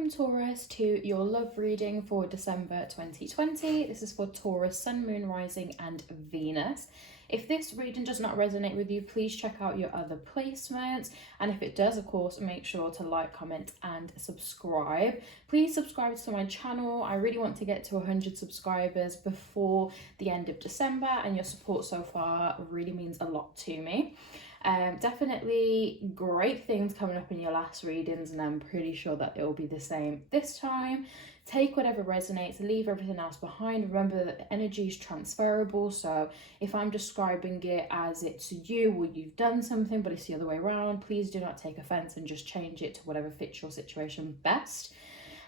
welcome Taurus to your love reading for December 2020. This is for Taurus, Sun, Moon, Rising and Venus. If this reading does not resonate with you, please check out your other placements. And if it does, of course, make sure to like, comment and subscribe. Please subscribe to my channel. I really want to get to 100 subscribers before the end of December, and your support so far really means a lot to me. Definitely great things coming up in your last readings, and I'm pretty sure that it will be the same this time. Take whatever resonates, leave everything else behind. Remember that the energy is transferable, so if I'm describing it as it's you or you've done something but it's the other way around, please do not take offense and just change it to whatever fits your situation best.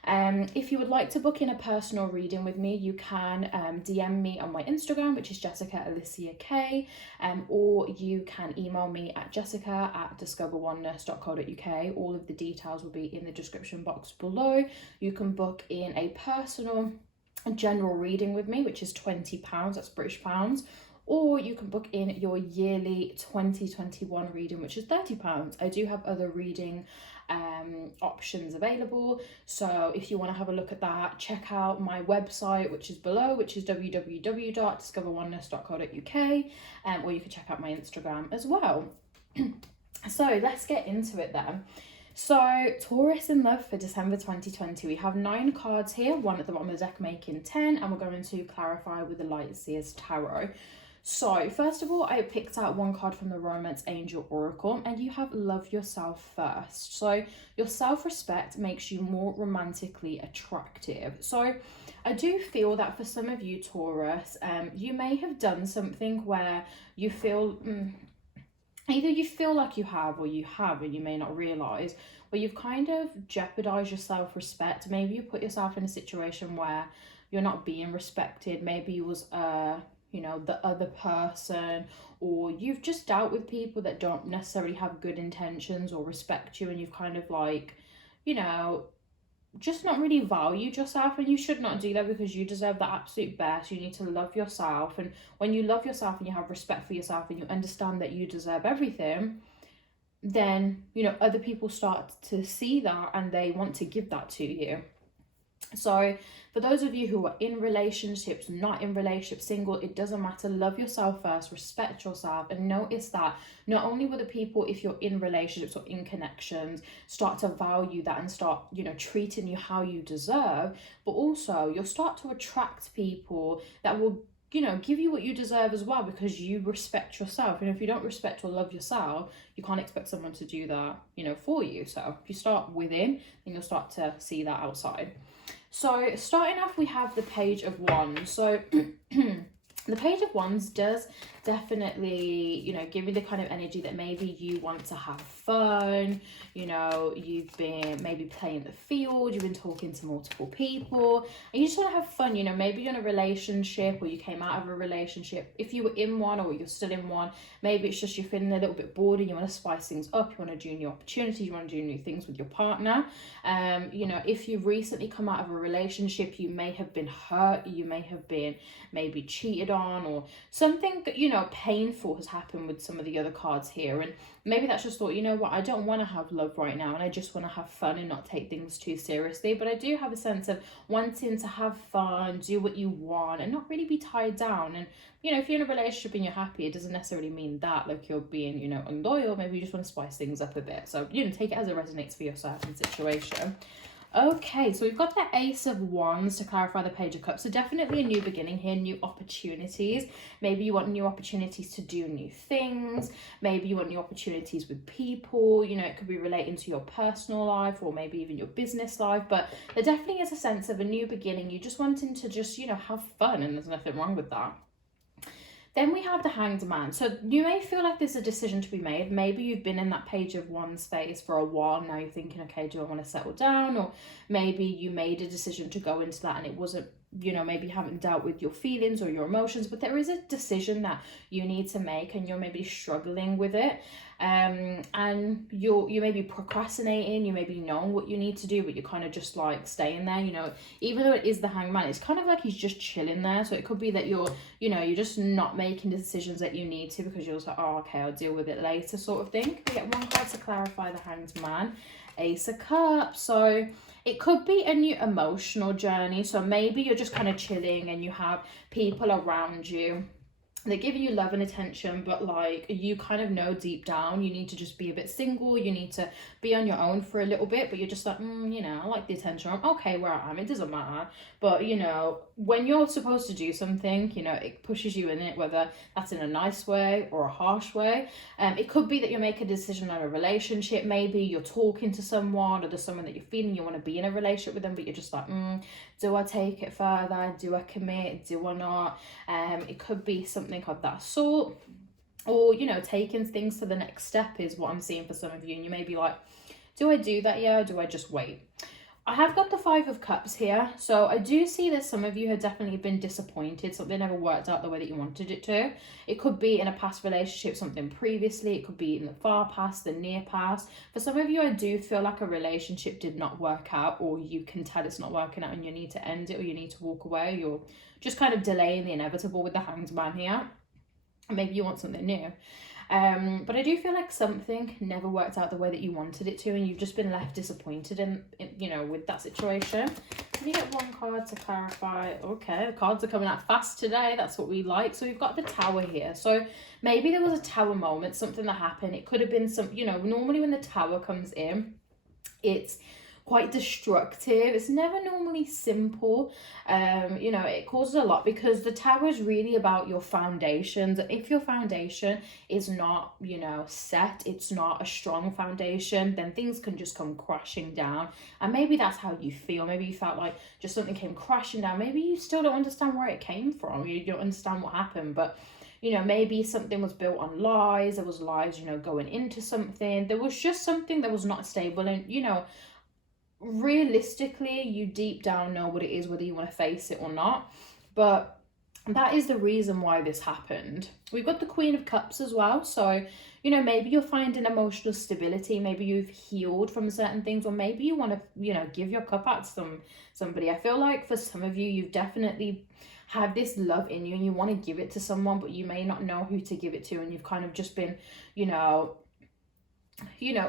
If you would like to book in a personal reading with me, you can DM me on my Instagram, which is Jessica Alicia K, or you can email me at jessica@discoveroneness.co.uk. All of the details will be in the description box below. You can book in a personal general reading with me, which is £20, that's British pounds, or you can book in your yearly 2021 reading, which is £30. I do have other reading options available, so if you want to have a look at that, check out my website, which is below, which is www.discoveroneness.co.uk, or you can check out my Instagram as well. So let's get into it then. So Taurus in love for December 2020, we have 9 cards here, one at the bottom of the deck making 10, and we're going to clarify with the Light Seers Tarot. So first of all, I picked out one card from the Romance Angel Oracle, and you have love yourself first. So your self-respect makes you more romantically attractive. So I do feel that for some of you Taurus, you may have done something where you feel either you feel like you have or you have and you may not realize, where you've kind of jeopardized your self-respect. Maybe you put yourself in a situation where you're not being respected. Maybe you was the other person, or you've just dealt with people that don't necessarily have good intentions or respect you, and you've kind of just not really valued yourself. And you should not do that, because you deserve the absolute best. You need to love yourself, and when you love yourself and you have respect for yourself and you understand that you deserve everything, then other people start to see that and they want to give that to you. So for those of you who are in relationships, not in relationships, single, it doesn't matter. Love yourself first, respect yourself, and notice that not only will the people, if you're in relationships or in connections, start to value that and start, treating you how you deserve, but also you'll start to attract people that will, give you what you deserve as well, because you respect yourself. And if you don't respect or love yourself, you can't expect someone to do that, for you. So if you start within, then you'll start to see that outside. So starting off, we have the Page of Wands. So the Page of Wands does definitely, give you the kind of energy that maybe you want to have fun, you've been maybe playing the field, you've been talking to multiple people, and you just want to have fun. Maybe you're in a relationship or you came out of a relationship. If you were in one or you're still in one, maybe it's just you're feeling a little bit bored and you want to spice things up, you want to do new opportunities, you want to do new things with your partner. If you've recently come out of a relationship, you may have been hurt, you may have been maybe cheated on, or something that painful has happened with some of the other cards here, and maybe that's just thought, I don't want to have love right now, and I just want to have fun and not take things too seriously. But I do have a sense of wanting to have fun, do what you want, and not really be tied down. And if you're in a relationship and you're happy, it doesn't necessarily mean that you're being unloyal. Maybe you just want to spice things up a bit. So take it as it resonates for your certain situation. Okay, so we've got the Ace of Wands to clarify the Page of Cups. So definitely a new beginning here, new opportunities. Maybe you want new opportunities to do new things. Maybe you want new opportunities with people. It could be relating to your personal life or maybe even your business life. But there definitely is a sense of a new beginning. You just wanting to just, have fun, and there's nothing wrong with that. Then we have the Hanged Man. So you may feel like there's a decision to be made. Maybe you've been in that Page of Wands phase for a while. Now you're thinking, okay, do I want to settle down? Or maybe you made a decision to go into that and it wasn't, maybe you haven't dealt with your feelings or your emotions, but there is a decision that you need to make and you're maybe struggling with it. And you may be procrastinating, you may be knowing what you need to do, but you're kind of just staying there, even though it is the Hanged Man, it's kind of like he's just chilling there. So it could be that you're just not making the decisions that you need to, because you're just like, oh, okay, I'll deal with it later sort of thing. We get one card to clarify the Hanged Man. Ace of Cups. So It could be a new emotional journey. So maybe you're just kind of chilling and you have people around you, they're giving you love and attention, but like you kind of know deep down you need to just be a bit single, you need to be on your own for a little bit, but you're just like, you know, I like the attention, I'm okay where I am, it doesn't matter. But you know, when you're supposed to do something, you know, it pushes you in it, whether that's in a nice way or a harsh way. It could be that you make a decision on a relationship, maybe you're talking to someone or there's someone that you're feeling you want to be in a relationship with them, but you're just like, do I take it further, do I commit, do I not? It could be something of that sort, or you know, taking things to the next step is what I'm seeing for some of you, and you may be like, do I do that, or do I just wait? I have got the 5 of Cups here, so I do see that some of you have definitely been disappointed, something never worked out the way that you wanted it to. It could be in a past relationship, something previously, it could be in the far past, the near past. For some of you, I do feel like a relationship did not work out, or you can tell it's not working out and you need to end it, or you need to walk away. You're just kind of delaying the inevitable with the Hanged Man here. Maybe you want something new. But I do feel like something never worked out the way that you wanted it to, and you've just been left disappointed in you know, with that situation. Can you get one card to clarify? Okay, the cards are coming out fast today. That's what we like. So we've got the Tower here. So maybe there was a Tower moment, something that happened. It could have been some, you know, normally when the Tower comes in, it's quite destructive. It's never normally simple. You know, it causes a lot because the Tower is really about your foundations. If your foundation is not, you know, set, it's not a strong foundation, then things can just come crashing down. And maybe that's how you feel. Maybe you felt like just something came crashing down. Maybe you still don't understand where it came from. You don't understand what happened, but you know, maybe something was built on lies. There was lies, you know, going into something. There was just something that was not stable. And, you know, realistically, you deep down know what it is, whether you want to face it or not. But that is the reason why this happened. We've got the Queen of Cups as well. So, you know, maybe you're finding emotional stability. Maybe you've healed from certain things, or maybe you want to, you know, give your cup out to somebody. I feel like for some of you, you've definitely have this love in you and you want to give it to someone, but you may not know who to give it to, and you've kind of just been, you know,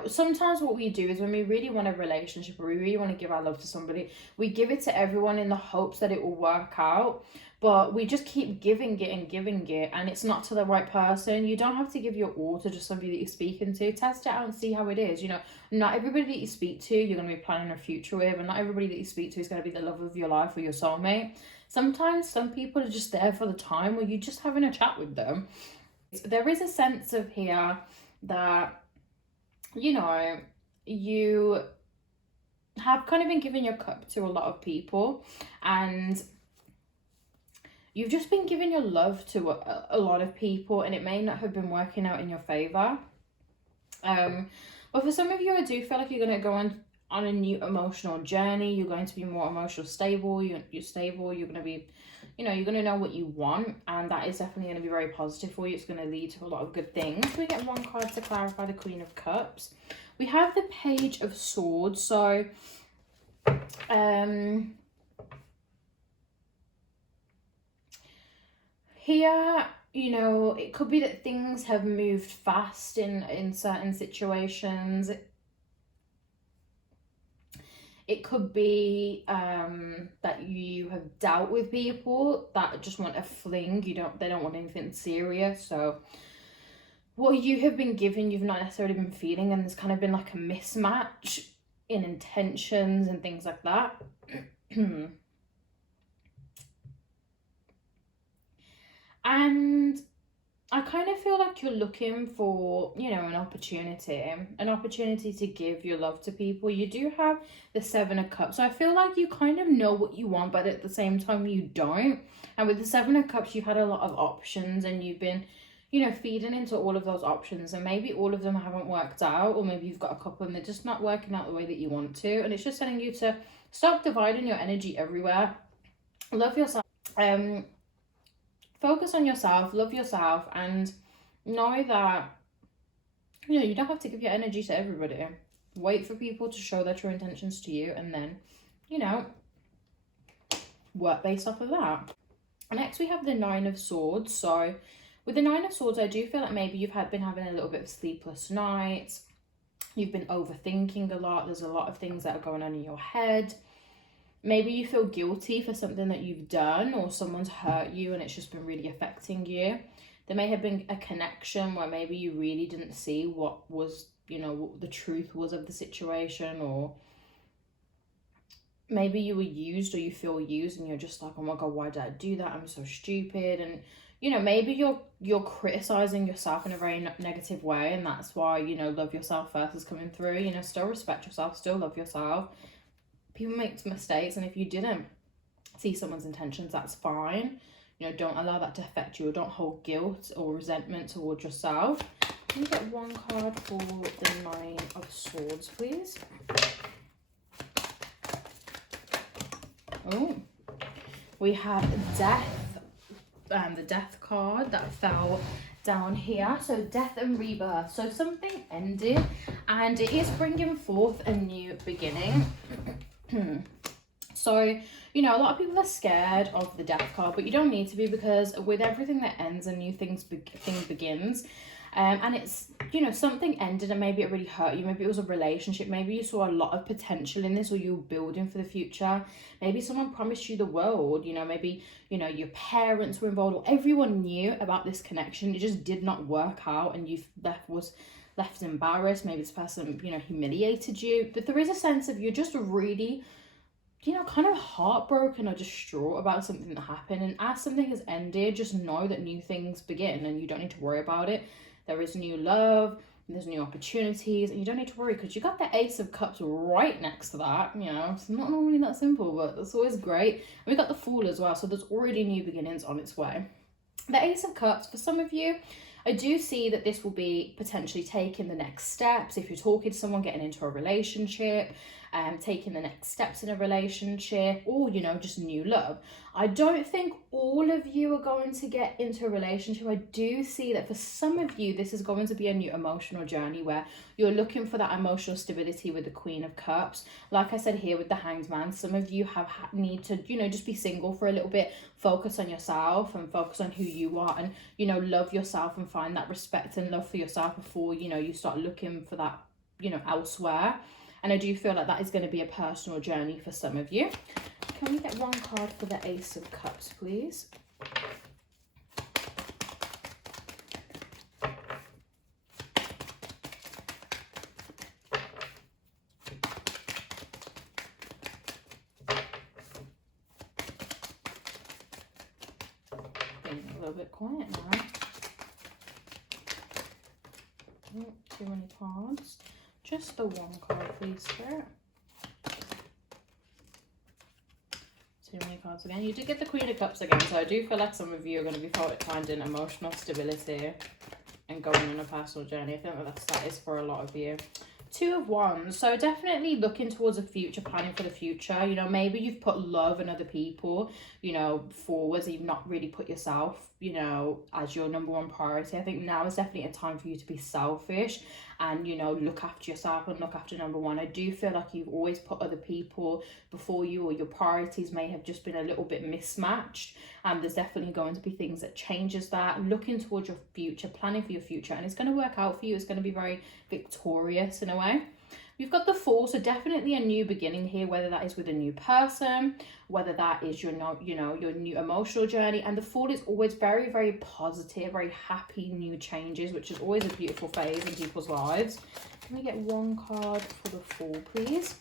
sometimes what we do is when we really want a relationship or we really want to give our love to somebody, we give it to everyone in the hopes that it will work out, but we just keep giving it and giving it, and it's not to the right person. You don't have to give your all to just somebody that you're speaking to. Test it out and see how it is. You know, not everybody that you speak to you're going to be planning a future with, and not everybody that you speak to is going to be the love of your life or your soulmate. Sometimes some people are just there for the time where you're just having a chat with them. There is a sense of here that, you know, you have kind of been giving your cup to a lot of people, and you've just been giving your love to a lot of people, and it may not have been working out in your favor. But for some of you, I do feel like you're going to go on a new emotional journey. You're going to be more emotional stable. You're stable. You're going to be, you know, you're going to know what you want, and that is definitely going to be very positive for you. It's going to lead to a lot of good things. We get one card to clarify the Queen of Cups. We have the Page of Swords. So here, you know, it could be that things have moved fast in certain situations. It could be that you have dealt with people that just want a fling. They don't want anything serious. So what you have been given, you've not necessarily been feeling, and there's kind of been like a mismatch in intentions and things like that. And I kind of feel like you're looking for, you know, an opportunity to give your love to people. You do have the 7 of Cups. So I feel like you kind of know what you want, but at the same time you don't. And with the 7 of Cups, you've had a lot of options, and you've been, you know, feeding into all of those options, and maybe all of them haven't worked out, or maybe you've got a couple and they're just not working out the way that you want to. And it's just telling you to stop dividing your energy everywhere. Love yourself. Focus on yourself, love yourself, and know that, you know, you don't have to give your energy to everybody. Wait for people to show their true intentions to you, and then, you know, work based off of that. Next, we have the 9 of Swords. So with the 9 of Swords, I do feel like maybe you've been having a little bit of sleepless nights. You've been overthinking a lot. There's a lot of things that are going on in your head. Maybe you feel guilty for something that you've done, or someone's hurt you and it's just been really affecting you. There may have been a connection where maybe you really didn't see what was, you know, what the truth was of the situation, or maybe you were used, or you feel used and you're just like, oh my God, why did I do that? I'm so stupid. And, you know, maybe you're criticizing yourself in a very negative way, and that's why, you know, love yourself first is coming through. You know, still respect yourself, still love yourself. People make mistakes, and if you didn't see someone's intentions, that's fine. You know, don't allow that to affect you, or don't hold guilt or resentment towards yourself. Can you get one card for the Nine of Swords, please? Oh, we have Death, the Death card that fell down here. So death and rebirth. So something ended and it is bringing forth a new beginning. So, you know, a lot of people are scared of the Death card, but you don't need to be, because with everything that ends, a new thing begins. And it's, you know, something ended and maybe it really hurt you. Maybe it was a relationship. Maybe you saw a lot of potential in this, or you were building for the future. Maybe someone promised you the world, you know, maybe, you know, your parents were involved, or everyone knew about this connection. It just did not work out, and you was left embarrassed. Maybe this person, you know, humiliated you. But there is a sense of you're just really, you know, kind of heartbroken or distraught about something that happened. And as something has ended, just know that new things begin and you don't need to worry about it. There is new love, there's new opportunities, and you don't need to worry, because you got the Ace of Cups right next to that. You know, it's not normally that simple, but it's always great. And we got the Fool as well, so there's already new beginnings on its way. The Ace of Cups, for some of you, I do see that this will be potentially taking the next steps. If you're talking to someone, getting into a relationship, taking the next steps in a relationship, or, you know, just new love. I don't think all of you are going to get into a relationship. I do see that for some of you, this is going to be a new emotional journey where you're looking for that emotional stability with the Queen of Cups. Like I said here with the Hanged Man, some of you need to, you know, just be single for a little bit, focus on yourself and focus on who you are, and, you know, love yourself and find that respect and love for yourself before, you know, you start looking for that, you know, elsewhere. And I do feel like that is going to be a personal journey for some of you. Can we get one card for the Ace of Cups, please? Being a little bit quiet now. Oh, too many cards. Just the one card, please, Spirit. Too many cards again. You did get the Queen of Cups again, so I do feel like some of you are going to be finding emotional stability and going on a personal journey. I think that is for a lot of you. Two of Wands. So definitely looking towards a future, planning for the future. You know, maybe you've put love and other people, you know, forwards, and you've not really put yourself, you know, as your number one priority. I think now is definitely a time for you to be selfish and, you know, look after yourself and look after number one. I do feel like you've always put other people before you, or your priorities may have just been a little bit mismatched. And there's definitely going to be things that changes that. Looking towards your future, planning for your future, and it's going to work out for you. It's going to be very victorious in a way. We've got the Fool, so definitely a new beginning here, whether that is with a new person, whether that is your, you know, your new emotional journey. And the Fool is always very, very positive, very happy new changes, which is always a beautiful phase in people's lives. Can we get one card for the Fool, please?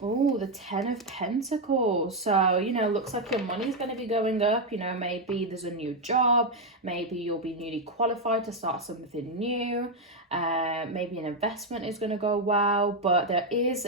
Oh, the Ten of Pentacles. So, you know, looks like your money's going to be going up. You know, maybe there's a new job. Maybe you'll be newly qualified to start something new. Maybe an investment is going to go well. But there is,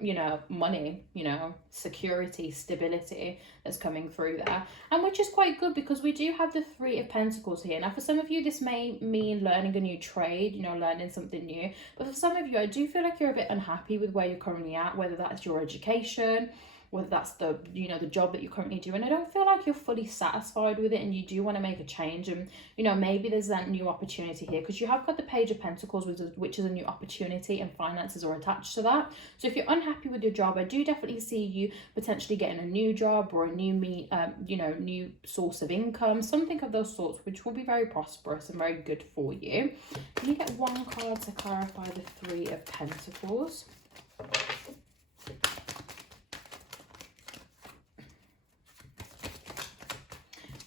you know, money, you know, security, stability that's coming through there. And which is quite good, because we do have the Three of Pentacles here. Now, for some of you, this may mean learning a new trade, you know, learning something new. But for some of you, I do feel like you're a bit unhappy with where you're currently at, whether that's your education, whether that's the, you know, the job that you're currently doing. I don't feel like you're fully satisfied with it, and you do want to make a change. And, you know, maybe there's that new opportunity here, because you have got the Page of Pentacles, which is a new opportunity, and finances are attached to that. So if you're unhappy with your job, I do definitely see you potentially getting a new job, or a new new source of income, something of those sorts, which will be very prosperous and very good for you. Can you get one card to clarify the Three of Pentacles?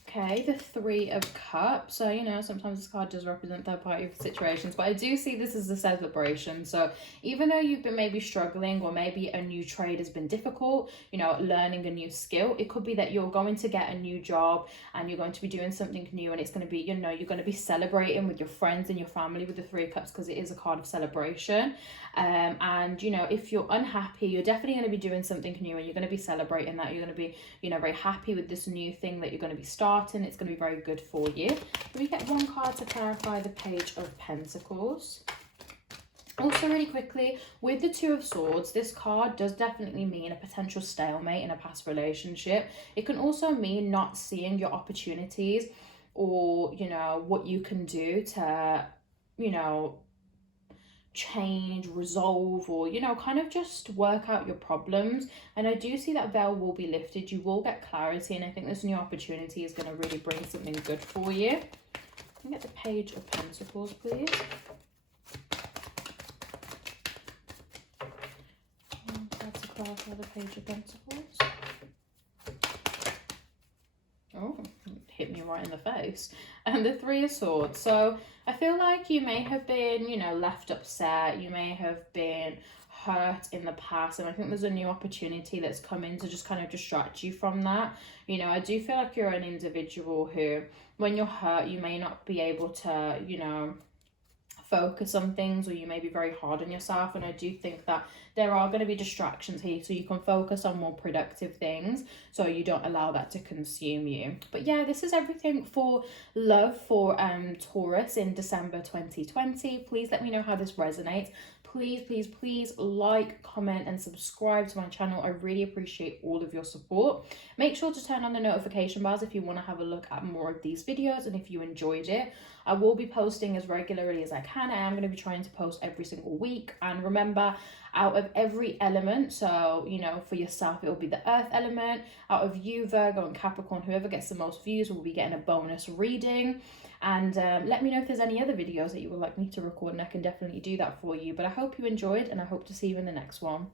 Okay, the Three of Cups. So, you know, sometimes this card does represent third party situations, but I do see this as a celebration. So even though you've been maybe struggling, or maybe a new trade has been difficult, you know, learning a new skill, it could be that you're going to get a new job and you're going to be doing something new, and it's going to be, you know, you're going to be celebrating with your friends and your family with the Three of Cups, because it is a card of celebration. And, you know, if you're unhappy, you're definitely going to be doing something new, and you're going to be celebrating that. You're going to be, you know, very happy with this new thing that you're going to be starting. It's going to be very good for you. Can we get one card to clarify the Page of Pentacles? Also, really quickly, with the Two of Swords, this card does definitely mean a potential stalemate in a past relationship. It can also mean not seeing your opportunities, or, you know, what you can do to, you know, change, resolve, or, you know, kind of just work out your problems. And I do see that veil will be lifted. You will get clarity, and I think this new opportunity is going to really bring something good for you. Can I get the Page of Pentacles, please? That's to clarify the Page of Pentacles. Oh, hit me right in the face. And the Three of Swords. So I feel like you may have been, you know, left upset. You may have been hurt in the past, and I think there's a new opportunity that's coming to just kind of distract you from that. You know, I do feel like you're an individual who, when you're hurt, you may not be able to, you know, focus on things, or you may be very hard on yourself. And I do think that there are going to be distractions here, so you can focus on more productive things, so you don't allow that to consume you. But yeah, this is everything for love for Taurus in December 2020. Please let me know how this resonates. Please like, comment, and subscribe to my channel. I really appreciate all of your support. Make sure to turn on the notification bars if you want to have a look at more of these videos, and if you enjoyed it. I will be posting as regularly as I can. I am going to be trying to post every single week. And remember, out of every element, so, you know, for yourself, it will be the earth element. Out of you, Virgo and Capricorn, whoever gets the most views will be getting a bonus reading. And let me know if there's any other videos that you would like me to record, and I can definitely do that for you. But I hope you enjoyed, and I hope to see you in the next one.